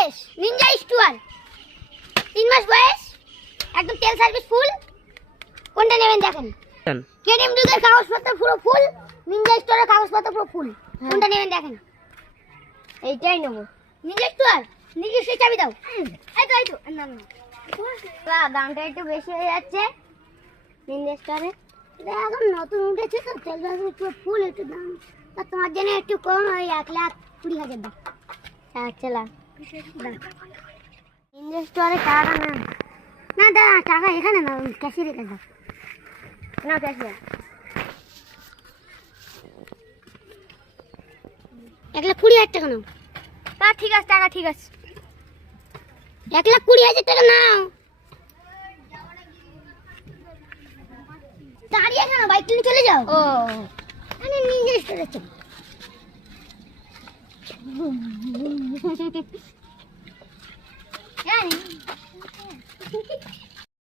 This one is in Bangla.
বয়স, নিনজা স্টুয়ার 3 মাস বয়স, একদম তেল সার্ভিস ফুল। কোনটা নেবেন দেখেন। কেডিএম যুগের কাগজপত্র পুরো ফুল, নিনজা স্টুয়ারের কাগজপত্র পুরো ফুল। কোনটা নেবেন দেখেন। এইটাই নেব। নিনজা স্টুয়ার, নিজে সেই চাবি দাও। এই তো না না, দামটা একটু বেশি হয়ে যাচ্ছে নিনজা স্টুয়ারে। এখন নতুন উঠেছে তো, তেল সার্ভিস পুরো ফুল, একটু দাম তা তোমার জন্য একটু কম, ওই 1,20,000 দাও। আচ্ছা লাগ নিনজা স্টুয়ারে টাকা না না দাদা, টাকা এখানে না, ক্যাশে রেখে দাও না, ক্যাশে 1,20,000 টাকা নাও। তা ঠিক আছে, টাকা ঠিক আছে, 1,20,000 টাকা নাও। দাঁড়িয়ে কেন, বাইক নিয়ে চলে যাও। ও আমি নিজে চলে চল।